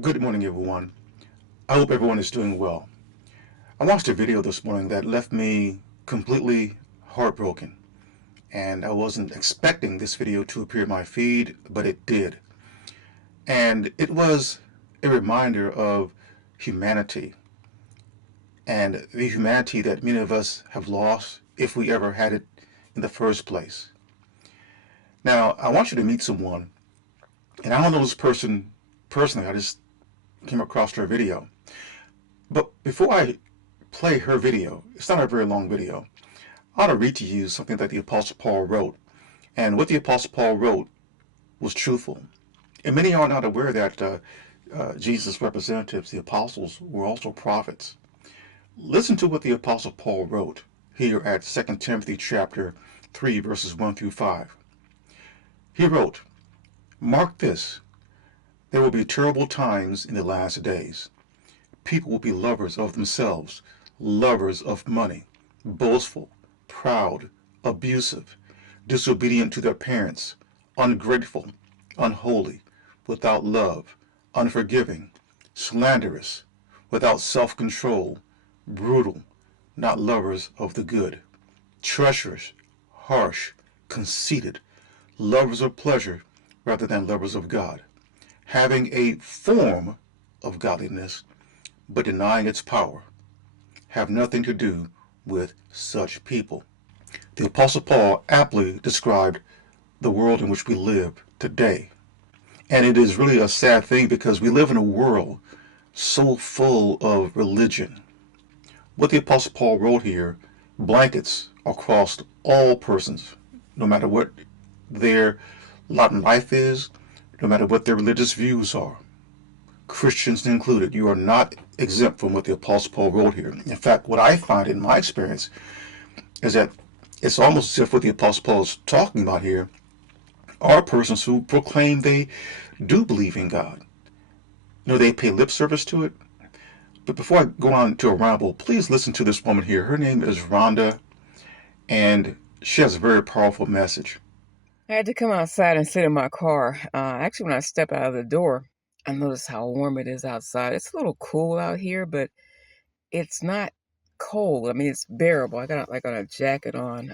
Good morning, everyone. I hope everyone is doing well. I watched a video this morning that left me completely heartbroken, and I wasn't expecting this video to appear in my feed, but it did. And it was a reminder of humanity and the humanity that many of us have lost if we ever had it in the first place. Now, I want you to meet someone, and I don't know this person personally, I just came across her video. But before I play her video, it's not a very long video. I want to read to you something that the Apostle Paul wrote. And what the Apostle Paul wrote was truthful. And many are not aware that Jesus' representatives, the apostles, were also prophets. Listen to what the Apostle Paul wrote here at 2 Timothy chapter 3, verses 1 through 5. He wrote, "Mark this, there will be terrible times in the last days. People will be lovers of themselves, lovers of money, boastful, proud, abusive, disobedient to their parents, ungrateful, unholy, without love, unforgiving, slanderous, without self-control, brutal, not lovers of the good, treacherous, harsh, conceited, lovers of pleasure rather than lovers of God, having a form of godliness but denying its power. Have nothing to do with such people." The Apostle Paul aptly described the world in which we live today. And it is really a sad thing because we live in a world so full of religion. What the Apostle Paul wrote here blankets across all persons, no matter what their lot in life is, no matter what their religious views are. Christians included, you are not exempt from what the Apostle Paul wrote here. In fact, what I find in my experience is that it's almost as if what the Apostle Paul is talking about here are persons who proclaim they do believe in God. You know, they pay lip service to it. But before I go on to a ramble, please listen to this woman here. Her name is Rhonda, and she has a very powerful message. I had to come outside and sit in my car. Actually, when I step out of the door, I notice how warm it is outside. It's a little cool out here, but it's not cold. I mean, it's bearable. I got like on a jacket on,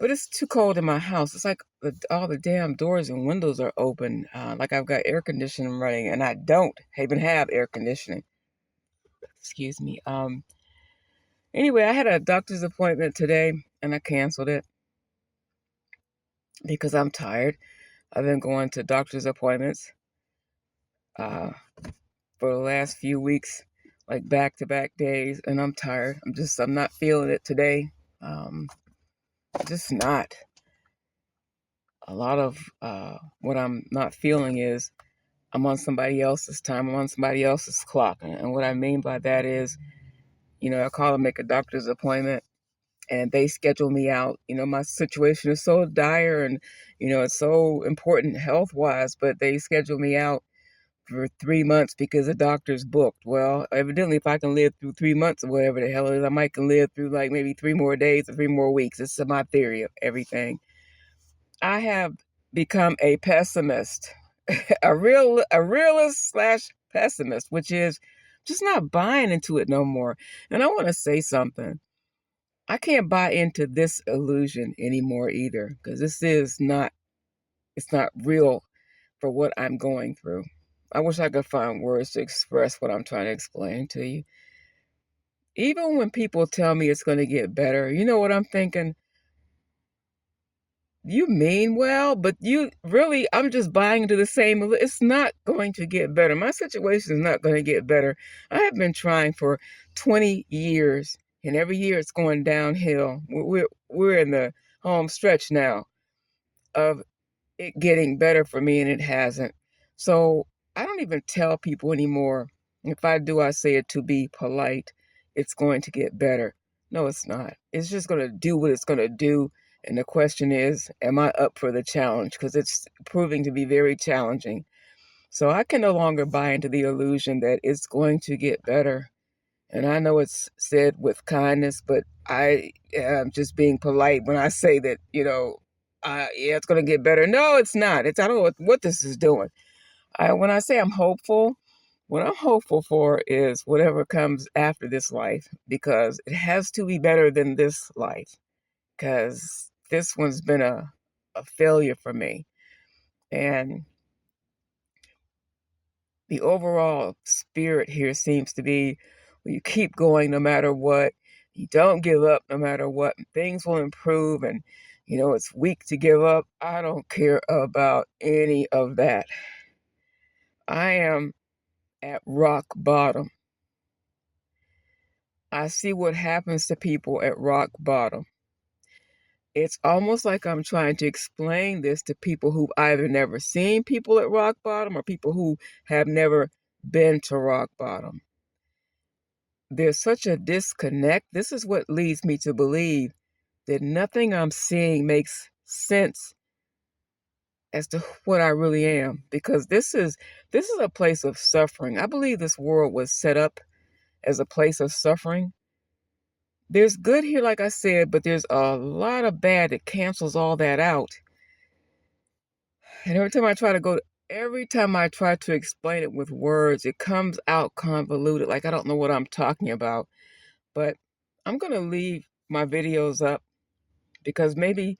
but it's too cold in my house. It's like all the damn doors and windows are open. Like I've got air conditioning running, and I don't even have air conditioning. Excuse me. Anyway, I had a doctor's appointment today, and I canceled it because I'm tired. I've been going to doctor's appointments uh, for the last few weeks, like back-to-back days, and I'm tired. I'm not feeling it today. Um, just not. A lot of what I'm not feeling is I'm on somebody else's time. I'm on somebody else's clock. And what I mean by that is, I call and make a doctor's appointment and they schedule me out. My situation is so dire and, it's so important health wise, but they schedule me out for 3 months because the doctor's booked. Well, evidently, if I can live through 3 months or whatever the hell it is, I might can live through like maybe 3 more days or 3 more weeks. This is my theory of everything. I have become a pessimist, a realist slash pessimist, which is just not buying into it no more. And I want to say something. I can't buy into this illusion anymore either because it's not real for what I'm going through. I wish I could find words to express what I'm trying to explain to you. Even when people tell me it's going to get better, you know what I'm thinking? You mean well, but I'm just buying into the same. It's not going to get better. My situation is not going to get better. I have been trying for 20 years, and every year it's going downhill. We're in the home stretch now of it getting better for me, and it hasn't. So I don't even tell people anymore. If I do, I say it to be polite. It's going to get better. No, it's not. It's just going to do what it's going to do. And the question is, am I up for the challenge? Because it's proving to be very challenging. So I can no longer buy into the illusion that it's going to get better. And I know it's said with kindness, but I am just being polite when I say that, yeah, it's going to get better. No, it's not. I don't know what this is doing. When I say I'm hopeful, What I'm hopeful for is whatever comes after this life, because it has to be better than this life, because this one's been a failure for me. And the overall spirit here seems to be, well, you keep going no matter what. You don't give up no matter what. Things will improve, and it's weak to give up. I don't care about any of that. I am at rock bottom. I see what happens to people at rock bottom. It's almost like I'm trying to explain this to people who've either never seen people at rock bottom or people who have never been to rock bottom. There's such a disconnect. This is what leads me to believe that nothing I'm seeing makes sense as to what I really am, because this is a place of suffering. I believe this world was set up as a place of suffering. There's good here, like I said, but there's a lot of bad that cancels all that out. And every time I try to explain it with words, it comes out convoluted. Like I don't know what I'm talking about. But I'm going to leave my videos up because maybe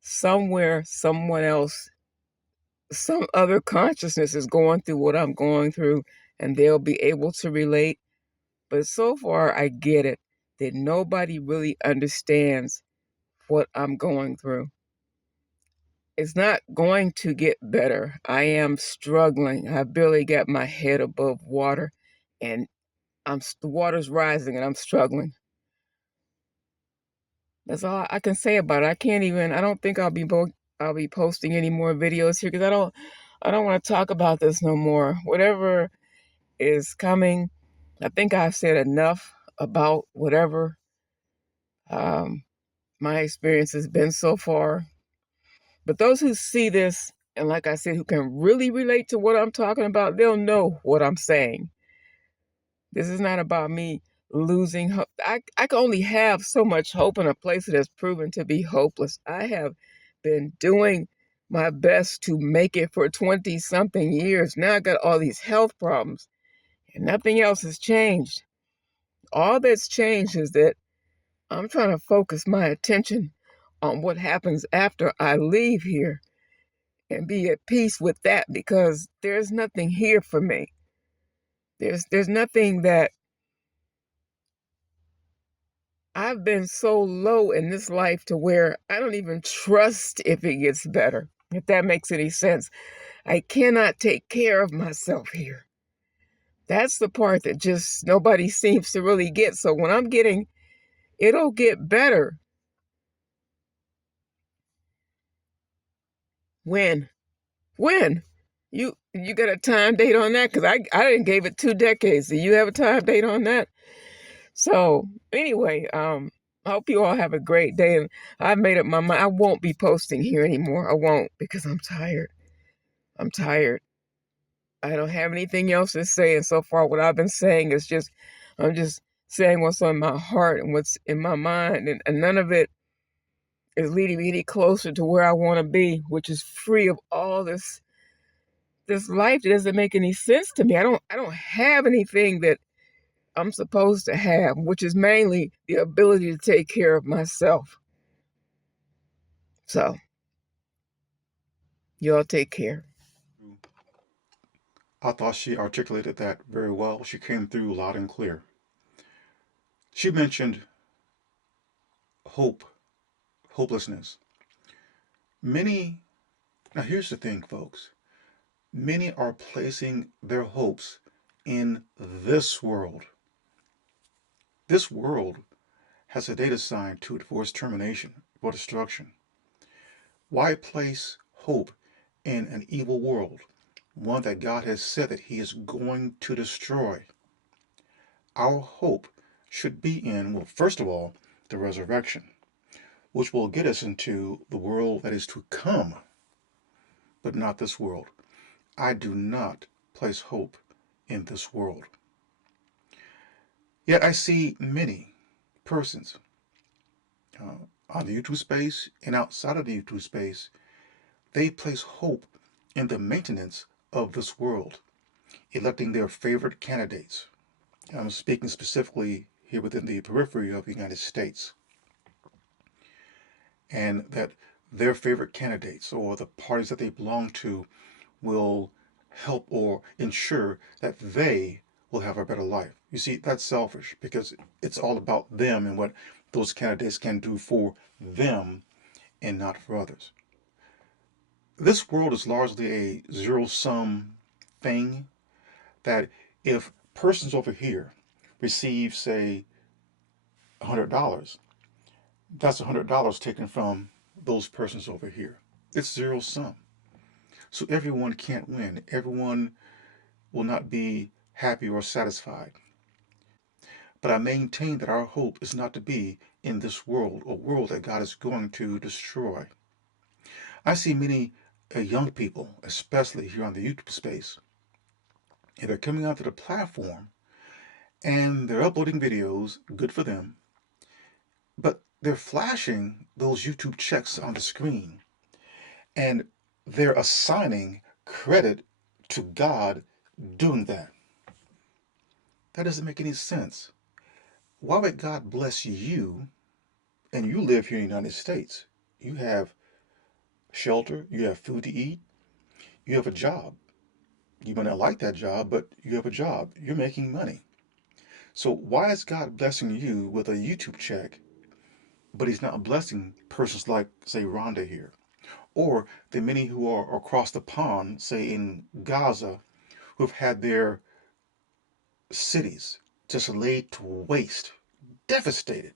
somewhere, someone else, some other consciousness is going through what I'm going through, and they'll be able to relate. But so far, I get it that nobody really understands what I'm going through. It's not going to get better. I am struggling. I barely got my head above water, and the water's rising, and I'm struggling. That's all I can say about it. I don't think I'll be posting any more videos here because I don't want to talk about this no more. Whatever is coming, I think I've said enough about whatever um, my experience has been so far. But those who see this, and like I said, who can really relate to what I'm talking about, they'll know what I'm saying. This is not about me losing hope. I can only have so much hope in a place that has proven to be hopeless. I have been doing my best to make it for 20 something years. Now I got all these health problems and nothing else has changed. All that's changed is that I'm trying to focus my attention on what happens after I leave here and be at peace with that, because there's nothing here for me. There's nothing that I've been so low in this life to where I don't even trust if it gets better, if that makes any sense. I cannot take care of myself here. That's the part that just nobody seems to really get. So when I'm getting, it'll get better. When? When? You got a time date on that? Because I didn't gave it 2 decades. Do you have a time date on that? So anyway, I hope you all have a great day. And I've made up my mind. I won't be posting here anymore. I won't, because I'm tired. I'm tired. I don't have anything else to say. And so far, what I've been saying is I'm just saying what's on my heart and what's in my mind. And none of it is leading me any closer to where I want to be, which is free of all this life that doesn't make any sense to me. I don't have anything that I'm supposed to have, which is mainly the ability to take care of myself. So, y'all take care. I thought she articulated that very well. She came through loud and clear. She mentioned hope, hopelessness. Many, now here's the thing, folks. Many are placing their hopes in this world. This world has a date assigned to it for its termination, for destruction. Why place hope in an evil world, one that God has said that He is going to destroy? Our hope should be in, well, first of all, the resurrection, which will get us into the world that is to come, but not this world. I do not place hope in this world. Yet I see many persons on the YouTube space and outside of the YouTube space, they place hope in the maintenance of this world. electing their favorite candidates. I'm speaking specifically here within the periphery of the United States, and that their favorite candidates or the parties that they belong to will help or ensure that they will have a better life. You see, that's selfish because it's all about them and what those candidates can do for them and not for others. This world is largely a zero sum thing that if persons over here receive, say, $100, that's $100 taken from those persons over here. It's zero sum. So everyone can't win. Everyone will not be happy or satisfied. But I maintain that our hope is not to be in this world, a world that God is going to destroy. I see many young people, especially here on the YouTube space, and they're coming onto the platform and they're uploading videos, good for them, but they're flashing those YouTube checks on the screen and they're assigning credit to God doing that. That doesn't make any sense. Why would God bless you and you live here in the United States? You have shelter, you have food to eat, you have a job. You might not like that job, but you have a job. You're making money. So why is God blessing you with a YouTube check, but He's not blessing persons like, say, Rhonda here, or the many who are across the pond, say in Gaza, who've had their cities just laid to waste, devastated,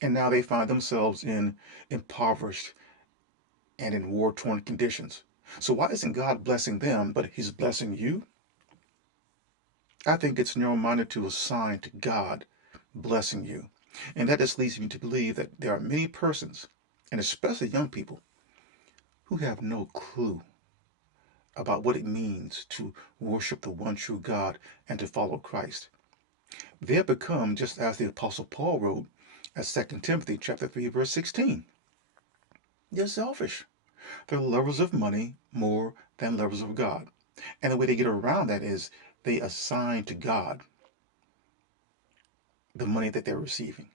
and now they find themselves in impoverished and in war-torn conditions. So why isn't God blessing them, but He's blessing you? I think it's narrow-minded to assign to God blessing you. And that just leads me to believe that there are many persons, and especially young people, who have no clue about what it means to worship the one true God and to follow Christ. They have become, just as the Apostle Paul wrote at 2 Timothy chapter 3, verse 16, they're selfish. They're lovers of money more than lovers of God. And the way they get around that is they assign to God the money that they're receiving.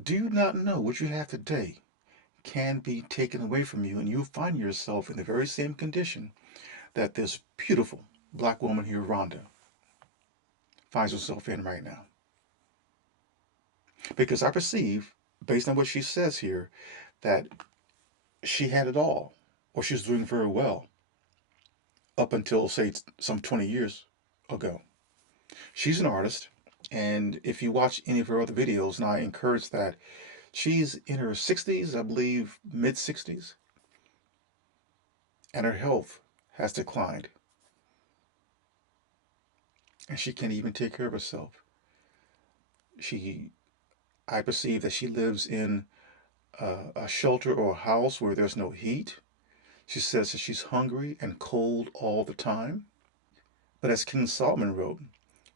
Do you not know what you have today can be taken away from you, and you find yourself in the very same condition that this beautiful black woman here, Rhonda, finds herself in right now? Because I perceive, based on what she says here, that she had it all, or she's doing very well up until, say, some 20 years ago. She's an artist, and if you watch any of her other videos, and I encourage that, she's in her 60s, I believe, mid 60s, and her health has declined, and she can't even take care of herself. She, I perceive that she lives in a shelter or a house where there's no heat. She says that she's hungry and cold all the time. But as King Solomon wrote,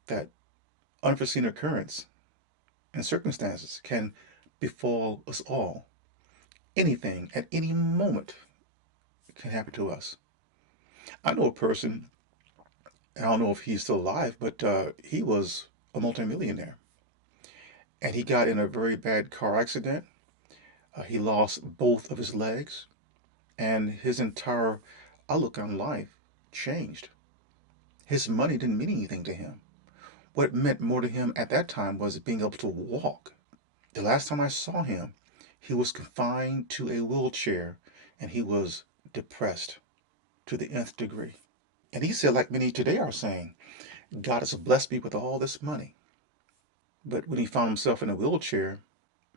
that unforeseen occurrence and circumstances can befall us all. Anything at any moment can happen to us. I know a person, I don't know if he's still alive, but he was a multimillionaire. And he got in a very bad car accident. He lost both of his legs, and his entire outlook on life changed. His money didn't mean anything to him. What meant more to him at that time was being able to walk. The last time I saw him, he was confined to a wheelchair and he was depressed to the nth degree. And he said, like many today are saying, God has blessed me with all this money. But when he found himself in a wheelchair,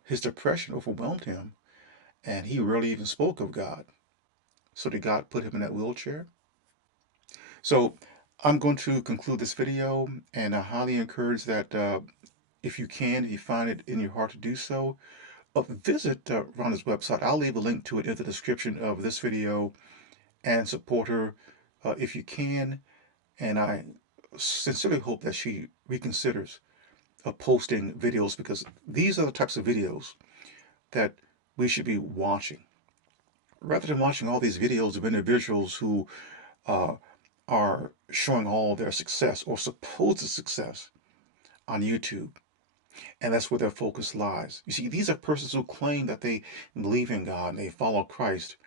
his depression overwhelmed him and he rarely even spoke of God. So did God put him in that wheelchair? So I'm going to conclude this video, and I highly encourage that if you can, if you find it in your heart to do so, visit Rhonda's website. I'll leave a link to it in the description of this video, and support her if you can. And I sincerely hope that she reconsiders posting videos, because these are the types of videos that we should be watching. Rather than watching all these videos of individuals who uh, are showing all their success or supposed success on YouTube. And that's where their focus lies. You see, these are persons who claim that they believe in God and they follow Christ,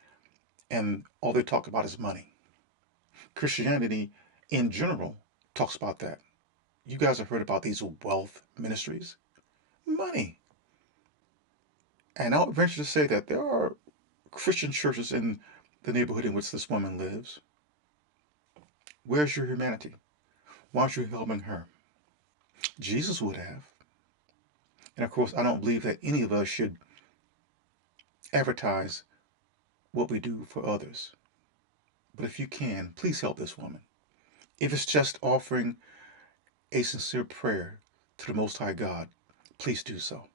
and all they talk about is money. Christianity, in general, talks about that. You guys have heard about these wealth ministries. Money. And I'll venture to say that there are Christian churches in the neighborhood in which this woman lives. Where's your humanity? Why aren't you helping her? Jesus would have. And of course, I don't believe that any of us should advertise what we do for others. But if you can, please help this woman. If it's just offering a sincere prayer to the Most High God, please do so.